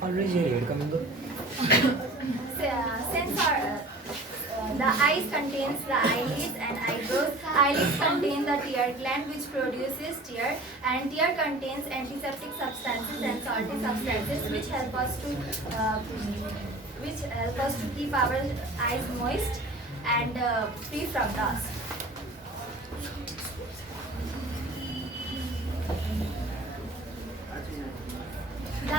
Always your head coming up. The eyes contains the eyelids and eyebrows. Eyelids contain the tear gland which produces tear, and tear contains antiseptic substances and salty substances which help us to keep our eyes moist and free from dust. The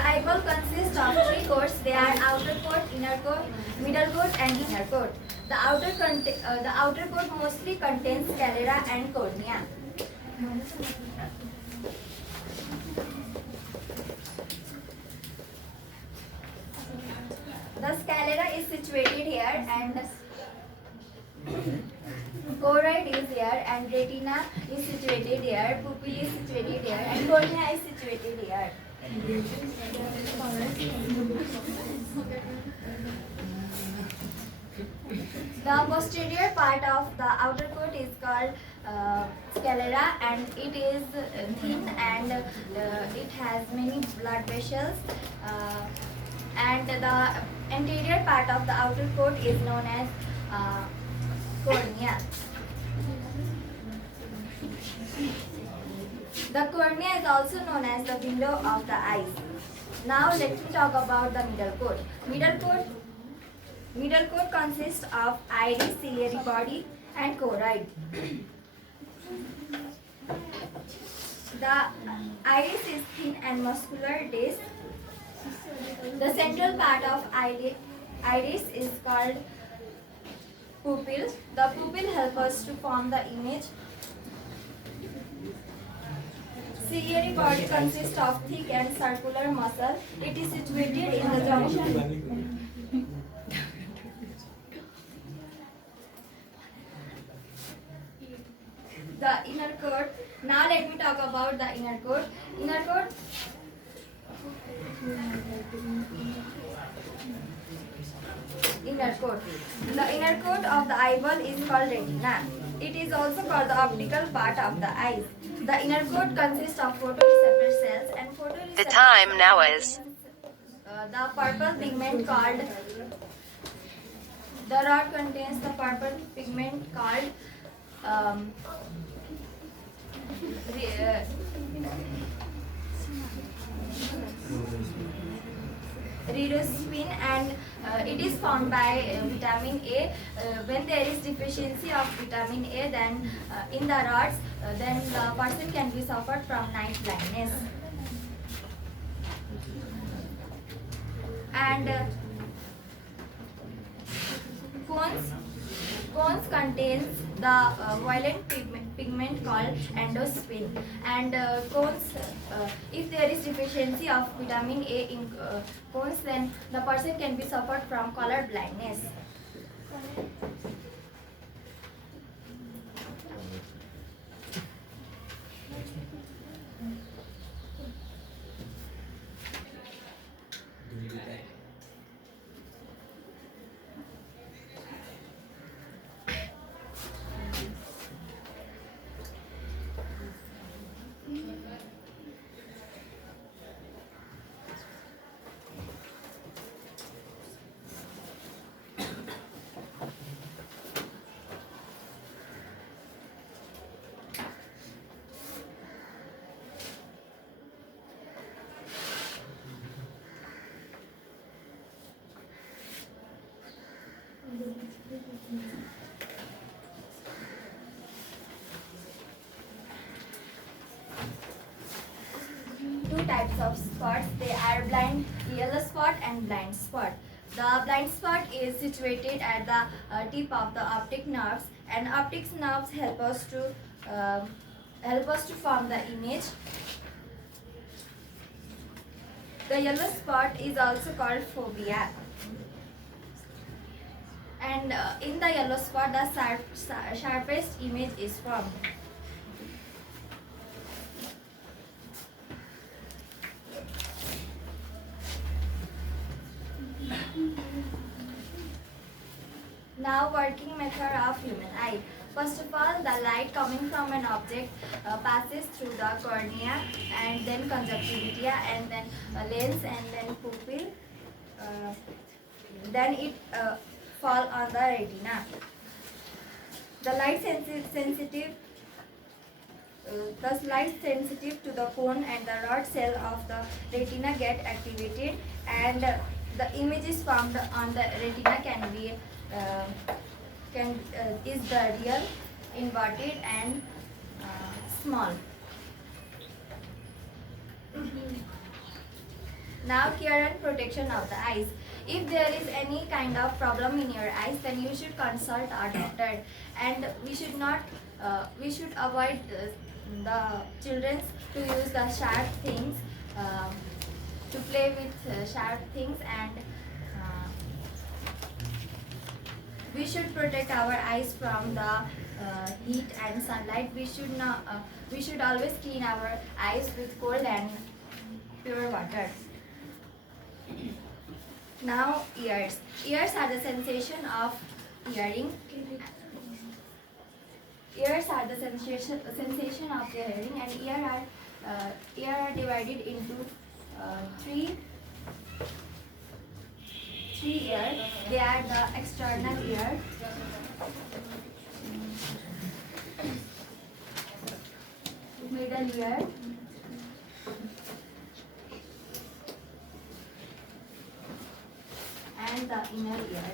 eyeball consists of three coats. They are outer coat, inner coat, middle coat, and inner coat. The outer coat mostly contains sclera and cornea. The sclera is situated here, and choroid is here, and retina is situated here, pupil is situated here, and cornea is situated here. The posterior part of the outer coat is called sclera, and it is thin, and it has many blood vessels. And the anterior part of the outer coat is known as cornea. The cornea is also known as the window of the eyes. Now let me talk about the middle coat. Middle coat consists of iris, ciliary body, and choroid. The iris is thin and muscular disc. The central part of iris is called pupil. The pupil helps us to form the image. Ciliary body consists of thick and circular muscle. It is situated in the junction. The inner coat. Now let me talk about the inner coat. Inner coat. Inner coat. The inner coat of the eyeball is called retina. It is also called the optical part of the eyes. The inner coat consists of photoreceptor cells, and photoreceptor The time now is. The purple pigment called. The rod contains the purple pigment called rhodopsin, and it is formed by vitamin A. When there is deficiency of vitamin A, then in the rods, then the person can be suffered from night blindness. And cones contains the violet pigment called endosperm, and cones, if there is deficiency of vitamin A in cones, then the person can be suffered from color blindness. Two types of spots. They are blind yellow spot and blind spot. The blind spot is situated at the tip of the optic nerves, and optic nerves help us to form the image. The yellow spot is also called fovea. And in the yellow spot, the sharpest image is formed. Now, working method of human eye. First of all, the light coming from an object passes through the cornea and then conjunctiva and then lens and then pupil. Then it fall on the retina. The light sensitive thus light sensitive to the cone and the rod cell of the retina get activated, and the images formed on the retina can be is the real, inverted and small. Now, care and protection of the eyes. If there is any kind of problem in your eyes, then you should consult a doctor, and we should avoid the children to use the sharp things, to play with sharp things, and we should protect our eyes from the heat and sunlight. We should always clean our eyes with cold and pure water. Now, ears. Ears are the sensation of hearing. Ears are the sensation of the hearing, and ear are divided into three ears. They are the external ear, middle ear, and the inner ear.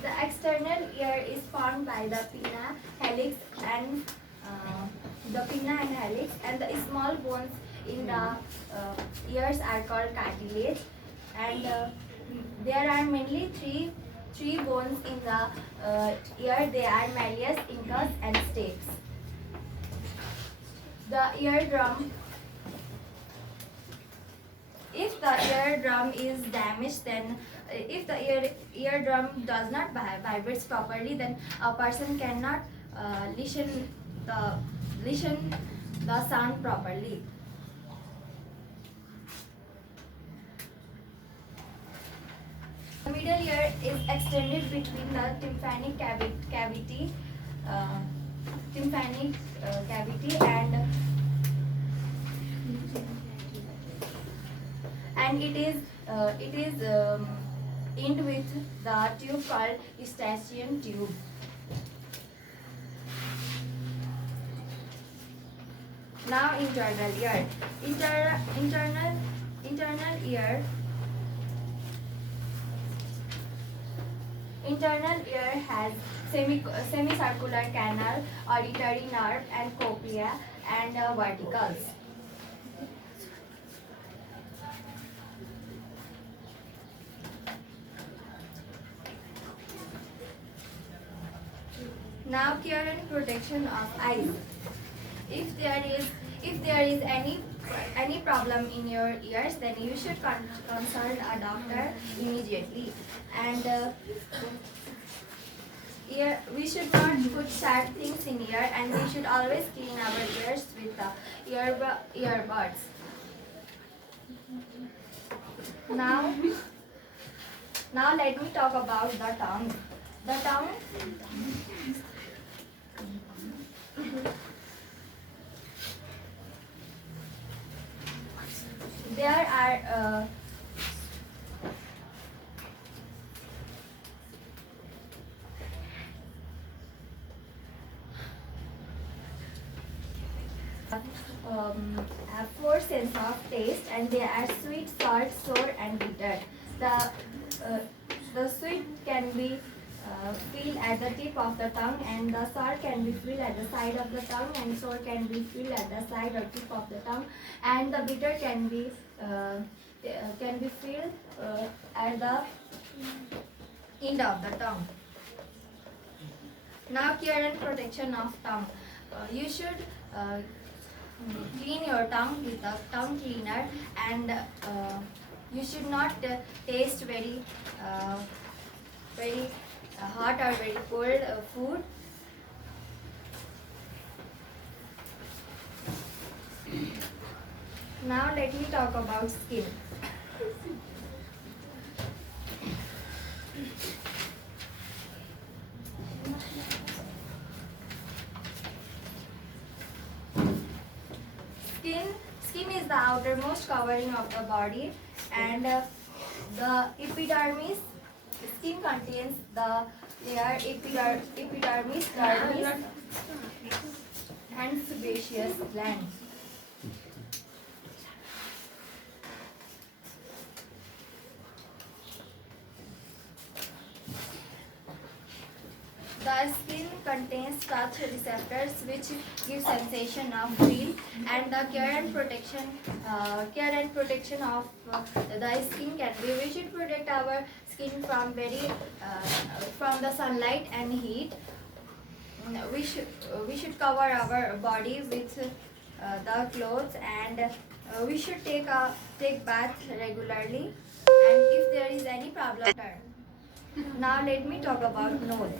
The external ear is formed by the pinna, helix, and the small bones in the ears are called cartilage. And there are mainly three bones in the ear. They are malleus, incus, and stapes. The eardrum. If the eardrum is damaged, then if the eardrum does not vibrate properly, then a person cannot listen the sound properly. The middle ear is extended between the tympanic cavity and it is end with the tube called Eustachian tube. Now, internal ear. Internal ear has semicircular canal, auditory nerve, and cochlea, and verticals. Now, care and protection of eyes. If there is any problem in your ears, then you should consult a doctor immediately. And we should not put sharp things in ear, and we should always clean our ears with the earbuds. Now let me talk about the tongue. The tongue. There are have four senses of taste, and they are sweet, salt, sour, and bitter. The sweet can be feel at the tip of the tongue, and the salt can be feel at the side of the tongue, and sour can be feel at the side or tip of the tongue, and the bitter can be feel at the end of the tongue. Now, care and protection of tongue. You should clean your tongue with a tongue cleaner, and you should not taste very hot or very cold food. Now let me talk about skin. Skin is the outermost covering of the body, and the epidermis. Skin contains the layer epidermis, dermis, and sebaceous gland. The skin contains touch receptors which give sensation of feel, and the care and protection of the skin can be. We should protect our skin from the sunlight and heat. We should cover our body with the clothes, and we should take bath regularly. And if there is any problem, now let me talk about nose.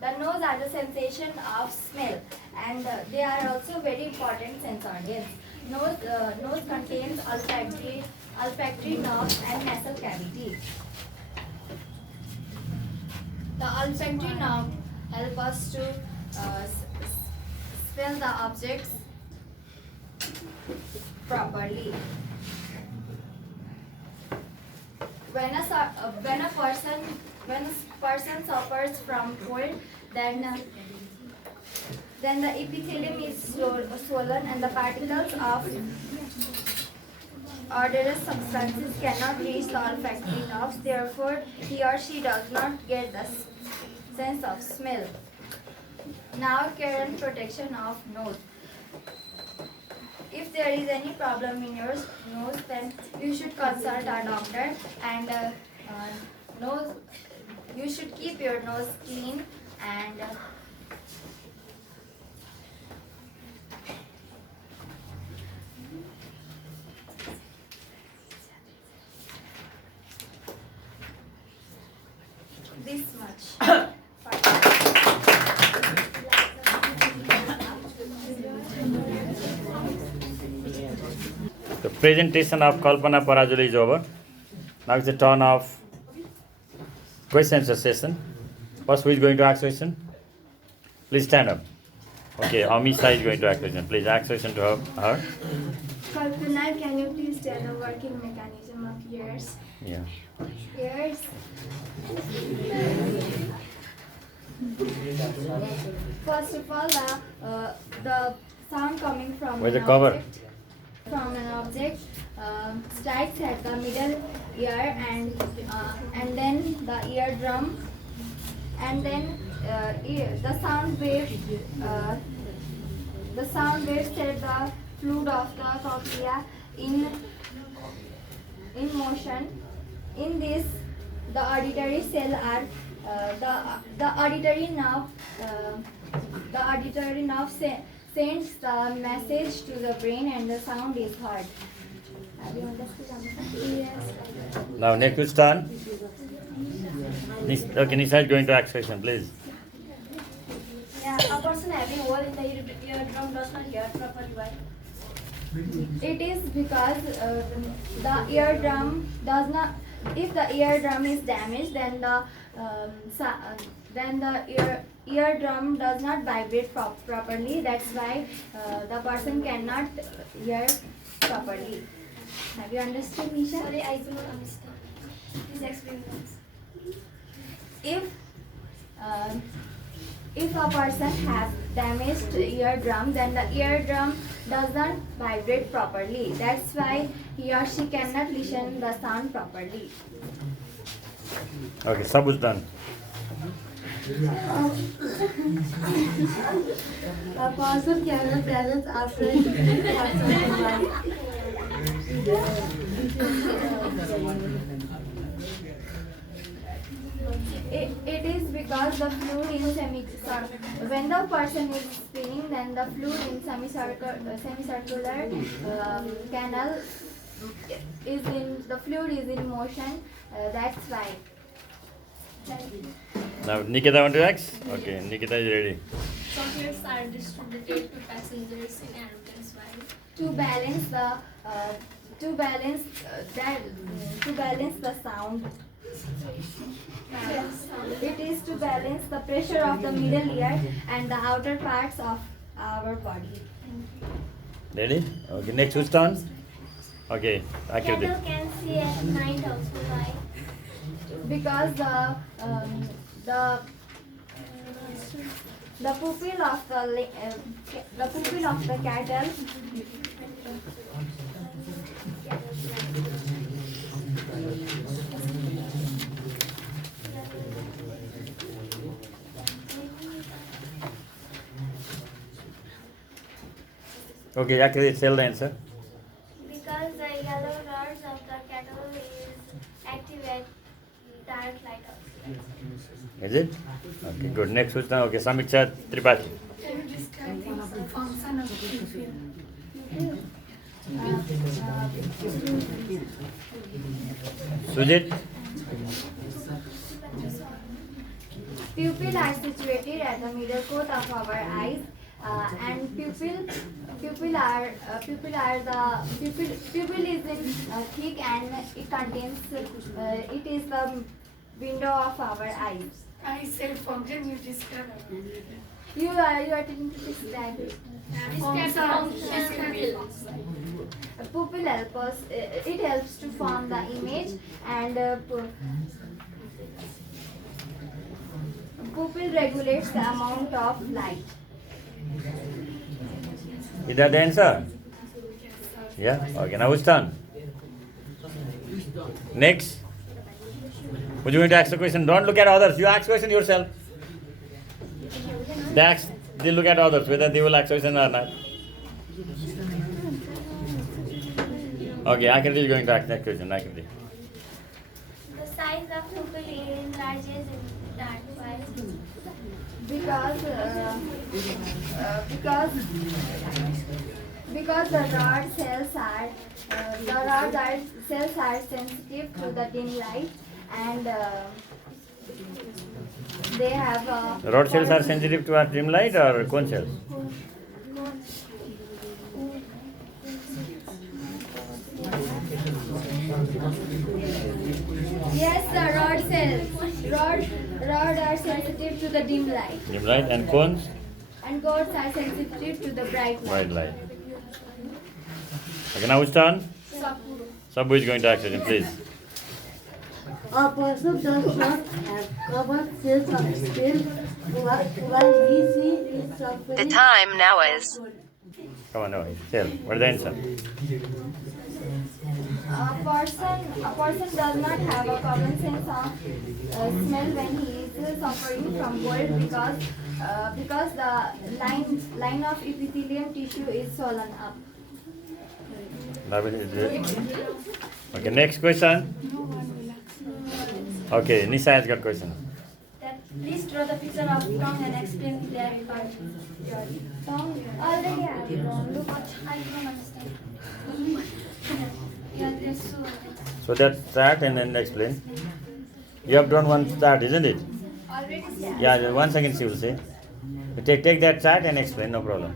The nose has a sensation of smell, and they are also very important sense organs. Nose contains olfactory nerves and nasal cavity. The olfactory nerve help us to smell the objects properly. When a person suffers from cold, then the epithelium is swollen, and the particles of odorous substances cannot reach the olfactory nerves. Therefore, he or she does not get the sense of smell. Now, care and protection of nose. If there is any problem in your nose, then you should consult a doctor, and you should keep your nose clean, and this much. The presentation of Kalpana Parajuli is over. Now it's the turn of question answer session. First, who is going to ask question? Please stand up. Okay, Amisha is going to ask question. Please ask question to her. Kalpana, can you please tell the working mechanism of ears? Yeah. Ears. First of all, the sound coming from Where's the cover? An object strikes at the middle ear, and then the eardrum, and then the sound wave set the fluid of the cochlea in motion. In this, the auditory cell are the auditory nerve sends the message to the brain, and the sound is heard. Have you understood? Yes. Now next turn. Okay, Nisha is going to ask question, please. Yeah, a person having hole in the eardrum does not hear properly. Why? It is because the eardrum does not. If the eardrum is damaged, then the eardrum does not vibrate properly. That's why the person cannot hear properly. Have you understood, Nisha? Sorry, I do not understand. Please explain this. If a person has damaged eardrum, then the eardrum does not vibrate properly. That's why he or she cannot listen the sound properly. Okay, sab is done. A person cannot balance after It is because the fluid in when the person is spinning, then the fluid in semicircular canal fluid is in motion. That's why. Now Nikita want to ask? Okay, Nikita is ready. Chocolates are distributed to passengers in aeroplanes while To balance the sound. It is to balance the pressure of the middle ear and the outer parts of our body. Ready? Okay, next who's turn? Okay, Akriti. cattle can see at night also. Why? Because the pupil of the cattle Okay, Akriti, tell the answer. Because the yellow rods of the cattle is active at dark light also. Is it? Okay, good. Next who's turn? Okay, Samiksha Tripathi. Can you describe the function of pupil? Sujit. Pupil are situated at the middle coat of our eyes, and pupil is in thick and it contains it is the window of our eyes. I said function, you describe. You are telling to describe it. Pupil help us. It helps to form the image, and pupil regulates the amount of light. Is that the answer? Yeah? Okay, now who's turn? Next. Would you going to ask the question? Don't look at others. You ask question yourself. They look at others, whether they will ask question or not. Okay, Akriti is going to ask that question. Akriti. The size of pupil enlarges in dark. Why? Because the rod cells are sensitive to the dim light, and they have Rod cells are sensitive to our dim light or cone cells? yes, the rod are sensitive to the dim light, Dim light and cones? and cones are sensitive to the bright light. White light. Okay, now who's turn? Sabbu is going to ask question, please. A person does not have common sense of skill while he is suffering. The time now is Come on, no, tell. What is the answer? A person does not have a common sense of smell when he is suffering from cold because the line of epithelium tissue is swollen up. Okay, next question. Okay, Nisa has got question. Please draw the picture of tongue and explain that part. Tongue already I have drawn. Look, I don't understand. Yeah, that's so. So that start and then explain. You have done one start, isn't it? Already. Yeah, 1 second she will say. Take that chart and explain, no problem.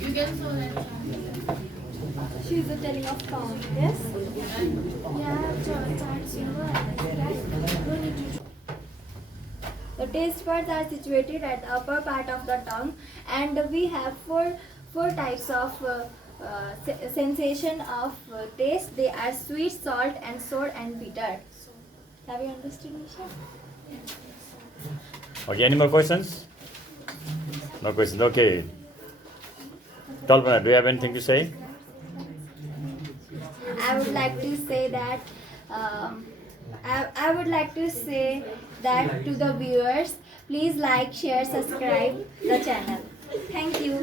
You can show that. she is telling of tongue. Yes. Yeah, charts, you know. Don't need to. The taste buds are situated at the upper part of the tongue, and we have four types of sensation of taste. They are sweet, salt, and sour and bitter. Have you understood, Nisha? Okay, any more questions? No questions, okay. Kalpana, do you have anything to say? I would like to say that I would like to say that to the viewers, please like, share, subscribe the channel. Thank you.